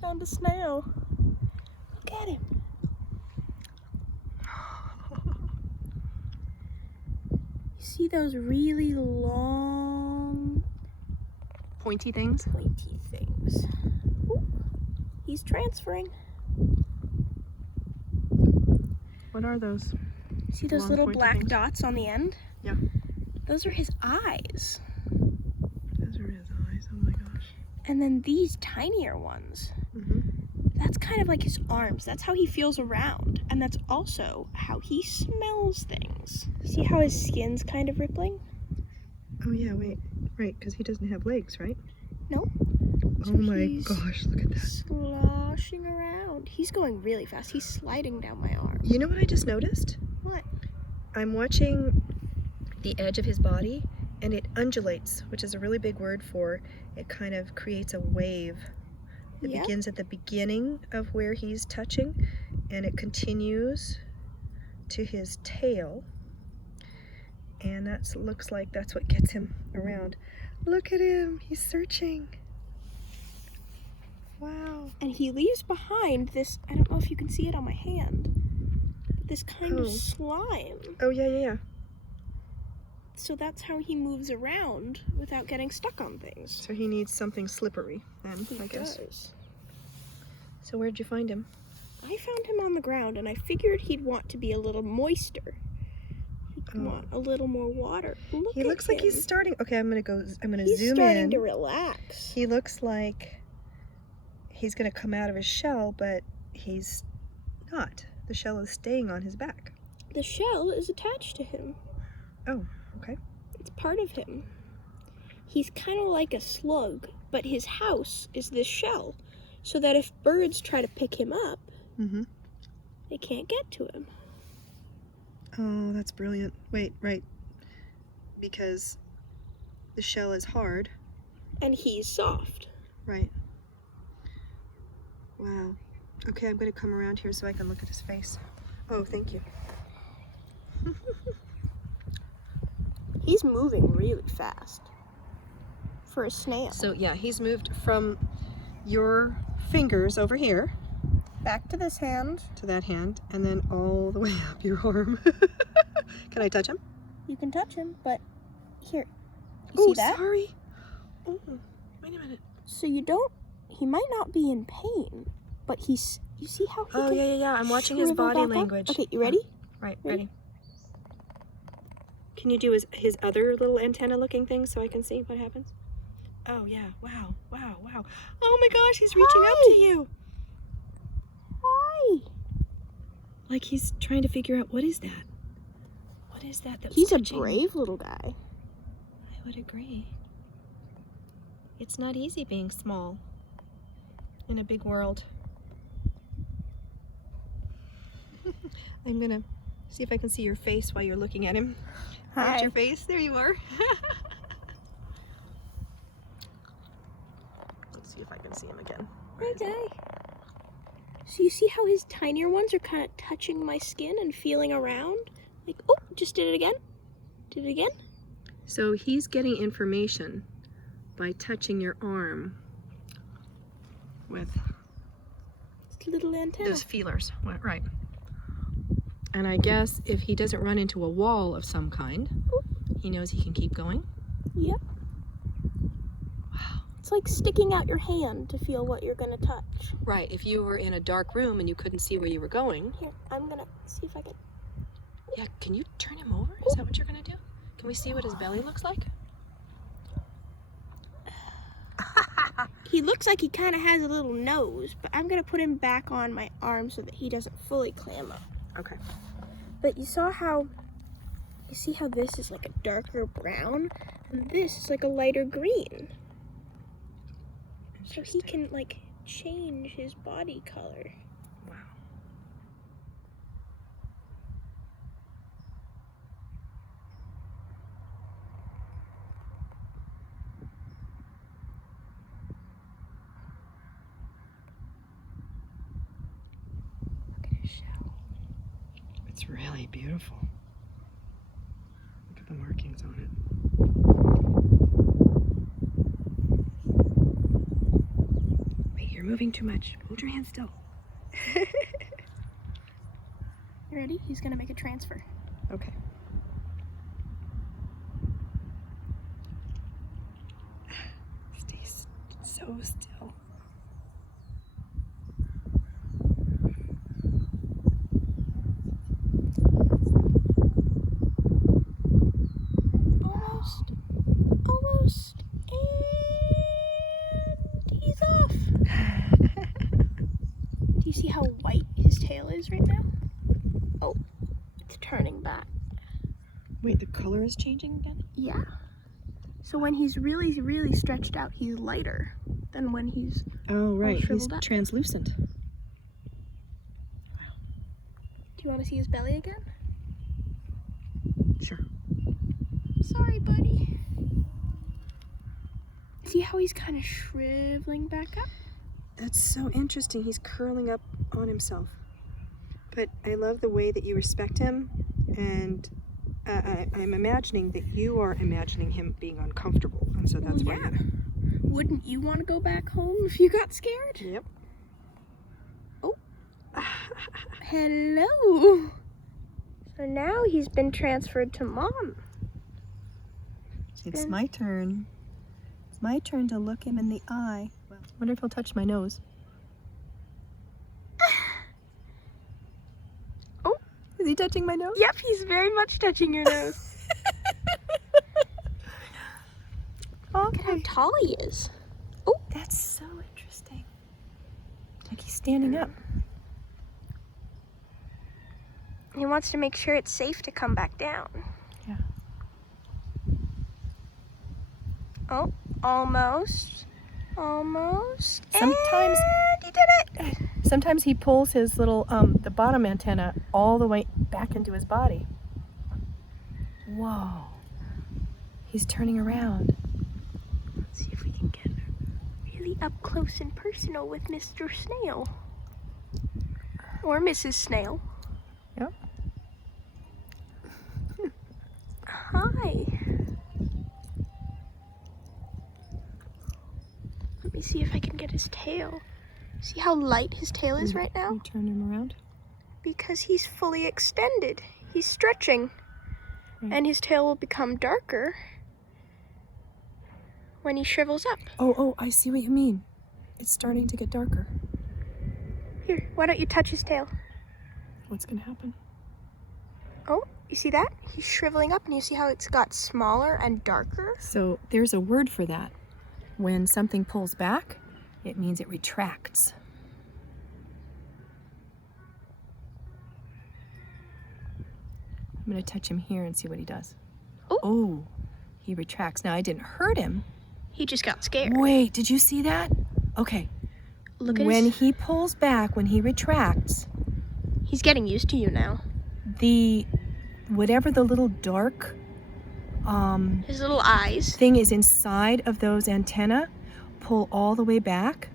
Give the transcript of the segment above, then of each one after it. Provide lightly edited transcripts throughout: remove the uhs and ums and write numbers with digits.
found a snail. Look at him. You see those really long, Pointy things? pointy things. Ooh, he's transferring. What are those? See those Long, little pointy black things? dots on the end? Yeah. Those are his eyes. Those are his eyes. Oh my gosh. And then these tinier ones. Mm-hmm. That's kind of like his arms. That's how he feels around. And that's also how he smells things. See how his skin's kind of rippling? Oh yeah, wait. Right, because he doesn't have legs, right? Nope. Oh my gosh, look at that. Sloshing around. He's going really fast. He's sliding down my arm. You know what I just noticed? What? I'm watching the edge of his body and it undulates, which is a really big word for it kind of creates a wave. It Yep. begins at the beginning of where he's touching and it continues to his tail. And that looks like that's what gets him around. Look at him, he's searching. Wow. And he leaves behind this, I don't know if you can see it on my hand, this kind of slime. Oh yeah, yeah, yeah. So that's how he moves around without getting stuck on things. So he needs something slippery then, I guess. Does. So where'd you find him? I found him on the ground and I figured he'd want to be a little moister. He'd want a little more water. Look He at looks like him. he's starting. Okay, I'm gonna He's zoom starting in. to relax. He looks like he's gonna come out of his shell, but he's not. The shell is staying on his back. The shell is attached to him. Oh, okay. It's part of him. He's kind of like a slug, but his house is this shell, so that if birds try to pick him up, they can't get to him. Oh, that's brilliant. Wait, right. Because the shell is hard. And he's soft. Right. Wow. Okay, I'm gonna come around here so I can look at his face. Oh, thank you. He's moving really fast for a snail. So yeah, he's moved from your fingers over here Back to this hand. to that hand and then all the way up your arm. Can I touch him? You can touch him, but here. You see that? Sorry. Oh, wait a minute. So you don't, he might not be in pain, but he's, you see how he Oh, can yeah, yeah, yeah. I'm watching his shrivel body back up? language. Okay, you ready? Right, Ready? ready. Can you do his other little antenna looking thing so I can see what happens? Oh, yeah. Wow, wow, wow. Oh my gosh, he's reaching up to you. Hi. Like he's trying to figure out, what is that? What is that that's He's a touching me? brave little guy. I would agree. It's not easy being small in a big world. I'm gonna see if I can see your face while you're looking at him. Hi. There's your face. There you are. Let's see if I can see him again. Where is he? Okay. So you see how his tinier ones are kind of touching my skin and feeling around? Like, oh, just did it again. Did it again. So he's getting information by touching your arm with It's a little antenna. those feelers. Right. And I guess if he doesn't run into a wall of some kind, he knows he can keep going. Yep. Wow. It's like sticking out your hand to feel what you're gonna touch. Right. If you were in a dark room and you couldn't see where you were going. Here, I'm gonna see if I can. Yeah, can you turn him over? Is that what you're gonna do? Can we see what his belly looks like? He looks like he kind of has a little nose, but I'm gonna put him back on my arm so that he doesn't fully clam up. Okay. But you see how this is like a darker brown, and this is like a lighter green. So he can like change his body color. Wow. Look at his shell. It's really beautiful. Look at the markings on it. Wait, you're moving. moving too much. Hold your hand still. You ready? He's gonna make a transfer. Okay. Stay so still. Almost. And he's off. Do you see how white his tail is right now? Oh, it's turning back. Wait, the color is changing again? Yeah. So when he's really, really stretched out, he's lighter than when he's Oh, right. He's shriveled up. translucent. Do you want to see his belly again? Sure. Sorry, buddy. See how he's kind of shriveling back up? That's so interesting. He's curling up on himself. But I love the way that you respect him, and I'm imagining that you are imagining him being uncomfortable, and so that's why. Yeah. Wouldn't you want to go back home if you got scared? Yep. Oh. Hello. So now he's been transferred to Mom. It's my turn. It's my turn to look him in the eye. I wonder if he'll touch my nose. Oh, is he touching my nose? Yep, he's very much touching your nose. Look at how tall he is. Oh, that's so interesting. Like he's standing up. He wants to make sure it's safe to come back down. Yeah. Oh, almost. Almost. Sometimes and he did it. Sometimes he pulls his little the bottom antenna all the way back into his body. Whoa. He's turning around. Let's see if we can get really up close and personal with Mr. Snail. Or Mrs. Snail. Yep. Hi. Let me see if I can get his tail. See how light his tail is right now? Turn him around. Because he's fully extended. He's stretching. Right. And his tail will become darker when he shrivels up. Oh, I see what you mean. It's starting to get darker. Here, why don't you touch his tail? What's going to happen? Oh, you see that? He's shriveling up, and you see how it's got smaller and darker? So there's a word for that. When something pulls back, it means it retracts. I'm going to touch him here and see what he does. Oh, he retracts. Now, I didn't hurt him. He just got scared. Wait, did you see that? Okay. Look at when he pulls back, when he retracts, he's getting used to you now. Whatever the little dark his little eyes thing is inside of those antennae, pull all the way back,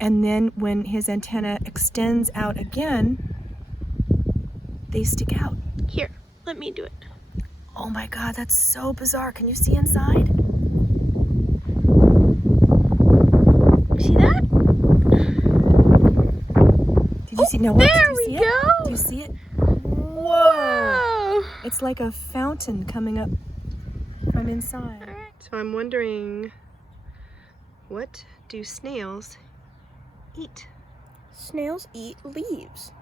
and then when his antenna extends out again, they stick out. Here, let me do it. Oh my God, that's so bizarre. Can you see inside? See that? Did you see? No, what? There Did you see we it? go. Do you see it? Whoa! It's like a fountain coming up from inside. So I'm wondering, what do snails eat? Snails eat leaves.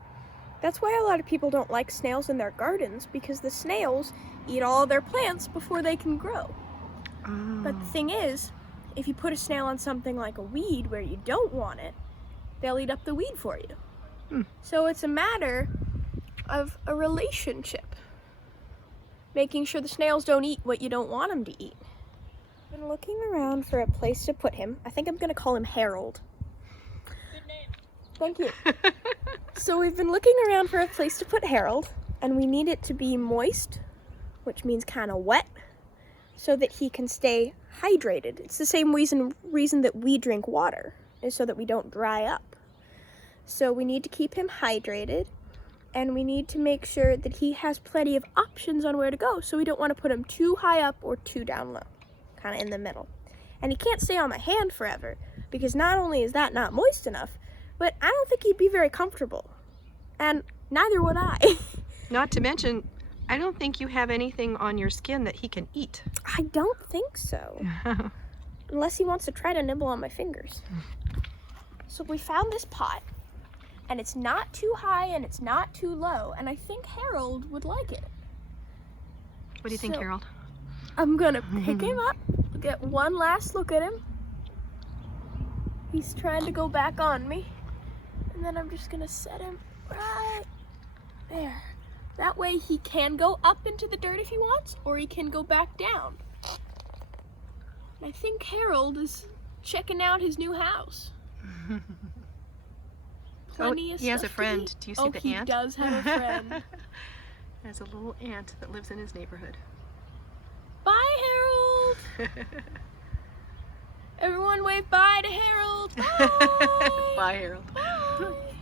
That's why a lot of people don't like snails in their gardens, because the snails eat all their plants before they can grow. Oh. But the thing is, if you put a snail on something like a weed where you don't want it, they'll eat up the weed for you. So it's a matter of a relationship. Making sure the snails don't eat what you don't want them to eat. I've been looking around for a place to put him. I think I'm going to call him Harold. Good name. Thank you. So we've been looking around for a place to put Harold, and we need it to be moist, which means kind of wet, so that he can stay hydrated. It's the same reason that we drink water, is so that we don't dry up. So we need to keep him hydrated, and we need to make sure that he has plenty of options on where to go. So we don't want to put him too high up or too down low, kind of in the middle. And he can't stay on my hand forever. Because not only is that not moist enough, but I don't think he'd be very comfortable. And neither would I. Not to mention, I don't think you have anything on your skin that he can eat. I don't think so. Unless he wants to try to nibble on my fingers. So we found this pot, and it's not too high and it's not too low, and I think Harold would like it. What do you think, Harold? I'm gonna pick him up, get one last look at him. He's trying to go back on me, and then I'm just gonna set him right there. That way he can go up into the dirt if he wants, or he can go back down. I think Harold is checking out his new house. Plenty of he has a stuff to friend. eat. Do you see the ant? Oh, he does have a friend. There's a little ant that lives in his neighborhood. Bye, Harold! Everyone wave bye to Harold. Bye! Bye, Harold. Bye!